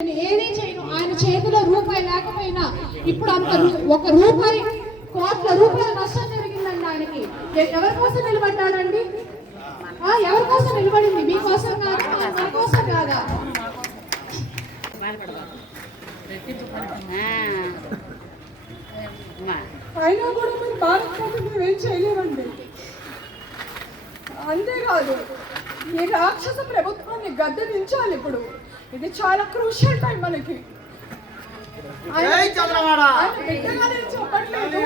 నేను ఏదీ చేయను. ఆయన చేతిలో రూపాయి లేకపోయినా ఇప్పుడు అంత ఒక రూపాయి కోట్ల రూపాయల నష్టం జరిగిందండి ఆయనకి. ఎవరి కోసం నిలబడ్డాడండి? ఎవరి కోసం నిలబడింది? మీకోసం కాదా మా- కోసం కాదా? అయినా కూడా మీరు భారత్ ఏం చేయలేమండి అంతేకాదు ఈ రాక్షస ప్రభుత్వాన్ని గద్దె దించాలి ఇప్పుడు. ఇది చాలా క్రూషియల్ టైం మనకి. చెప్పట్లేదు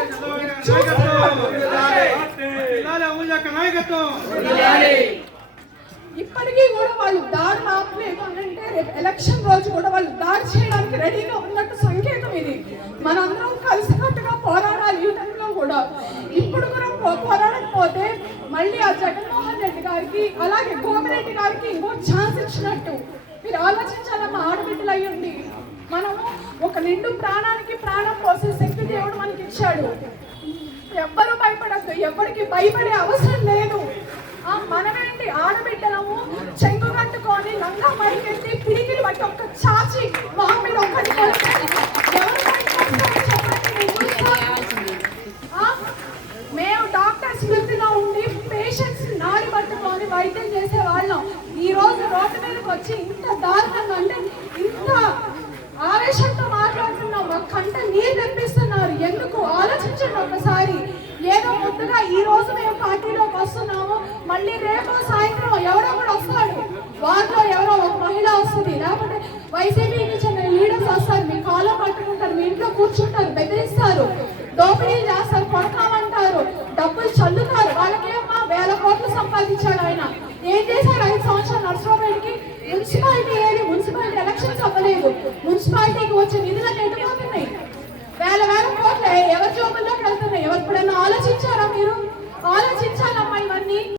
ఇప్పటికీ కూడా వాళ్ళు దాడి ఆపలేదు అని అంటే రేపు ఎలక్షన్ రోజు కూడా వాళ్ళు దాడి చేయడానికి రెడీగా ఉన్నట్టు సంకేతం ఇది. మనందరం కలిసికట్టుగా పోరాడాలి ఈ టైంలో కూడా. ఇప్పుడు కూడా పోరాడకపోతే మళ్ళీ ఆ జగన్మోహన్ రెడ్డి గారికి అలాగే కోమిరెడ్డి గారికి ఇంకో ఛాన్స్ ఇచ్చినట్టు. ఆలోచించాలమ్మా ఆడబిడ్డలు అయ్యండి మనము ఒక నిండు ప్రాణానికి ప్రాణం పోసే శక్తి దేవుడు మనకి ఇచ్చాడు ఎవ్వరూ భయపడద్దు ఎవరికి భయపడే అవసరం లేదు. ఆ మనమేంటి? ఆడబిడ్డలము చెంగు కట్టుకొని లంగా మైకెత్తి పిడికిలు బట్టి ఒక్క చాచి మొహం మీద ఒక్కటి మేము డాక్టర్స్ వృత్తిలో ఉండి పేషెంట్స్ నాడి పట్టుకొని వైద్యం చేసే వాళ్ళం ఈ రోజు రోడ్డు మీదకి వచ్చి ఇంత దారుణంగా అంటే ఇంత ఆవేశంతో మాట్లాడుతున్నాం మా కంట నీరు తెప్పిస్తున్నారు. ఎందుకు? ఆలోచించండి ఒకసారి. ఏదో ముందుగా ఈ రోజు మేము పార్టీలోకి వస్తున్నాము. మళ్ళీ రేపు సాయంత్రం ఎవరో కూడా వస్తాడు. వారిలో ఎవరో ఒక మహిళ వస్తుంది. లేకపోతే వైసీపీకి చెందిన లీడర్స్ వస్తారు. మీ కాలో పట్టుకుంటారు. మీ ఇంట్లో కూర్చుంటారు. బెదిరిస్తారు. దోపిడీలు చేస్తారు. కొడతామంటారు. డబ్బులు చల్లుతారు. వాళ్ళకేమో వేల కోట్లు సంపాదించాడు ఆయన. ఏం చేశారు? ఐదు సంవత్సరాలు నరసింహారెడ్డికి మున్సిపాలిటీ ఏది? మున్సిపాలిటీ ఎలక్షన్స్ అవ్వలేదు. మున్సిపాలిటీకి వచ్చే నిధులు ఎటుపోతున్నాయి వేల వేల కోట్లు ఎవరి జోబుల్లో